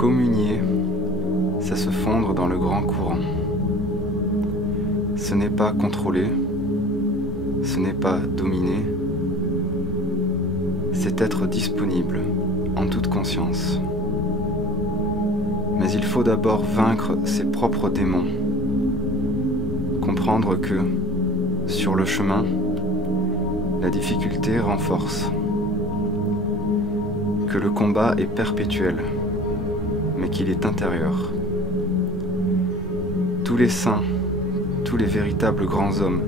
Communier, c'est se fondre dans le grand courant. Ce n'est pas contrôler, ce n'est pas dominer, c'est être disponible en toute conscience. Mais il faut d'abord vaincre ses propres démons, comprendre que, sur le chemin, la difficulté renforce, que le combat est perpétuel, mais qu'il est intérieur. Tous les saints, tous les véritables grands hommes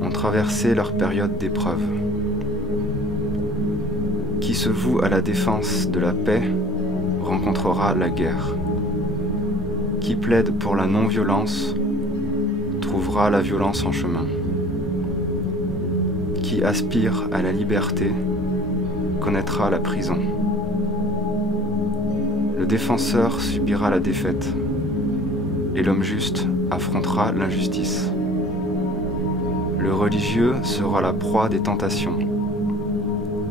ont traversé leur période d'épreuve. Qui se voue à la défense de la paix rencontrera la guerre. Qui plaide pour la non-violence trouvera la violence en chemin. Qui aspire à la liberté connaîtra la prison. Le défenseur subira la défaite, et l'homme juste affrontera l'injustice. Le religieux sera la proie des tentations,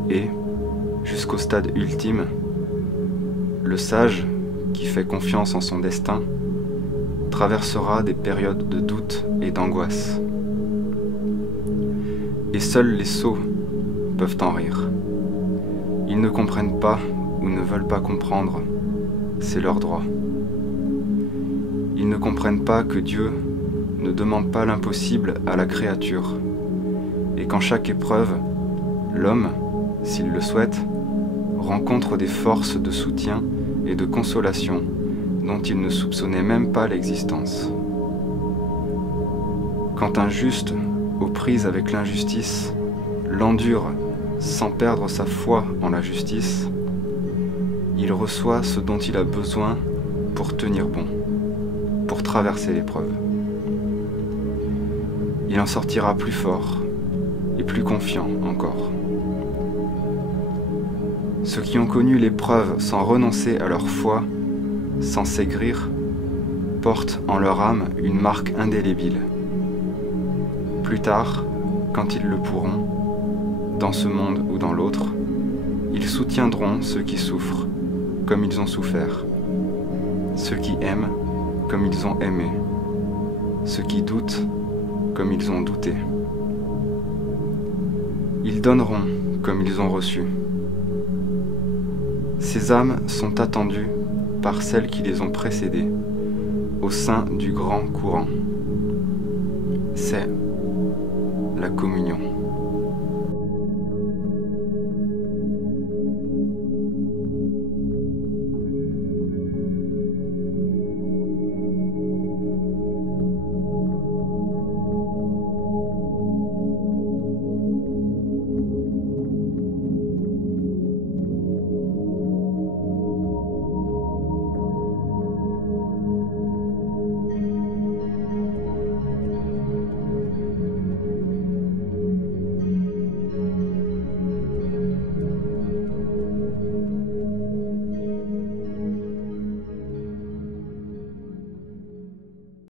et, jusqu'au stade ultime, le sage, qui fait confiance en son destin, traversera des périodes de doute et d'angoisse. Et seuls les sots peuvent en rire. Ils ne comprennent pas ou ne veulent pas comprendre, c'est leur droit. Ils ne comprennent pas que Dieu ne demande pas l'impossible à la créature, et qu'en chaque épreuve, l'homme, s'il le souhaite, rencontre des forces de soutien et de consolation dont il ne soupçonnait même pas l'existence. Quand un juste, aux prises avec l'injustice, l'endure sans perdre sa foi en la justice, il reçoit ce dont il a besoin pour tenir bon, pour traverser l'épreuve. Il en sortira plus fort et plus confiant encore. Ceux qui ont connu l'épreuve sans renoncer à leur foi, sans s'aigrir, portent en leur âme une marque indélébile. Plus tard, quand ils le pourront, dans ce monde ou dans l'autre, ils soutiendront ceux qui souffrent, comme ils ont souffert, ceux qui aiment, comme ils ont aimé, ceux qui doutent, comme ils ont douté. Ils donneront comme ils ont reçu. Ces âmes sont attendues par celles qui les ont précédées, au sein du grand courant. C'est la communion.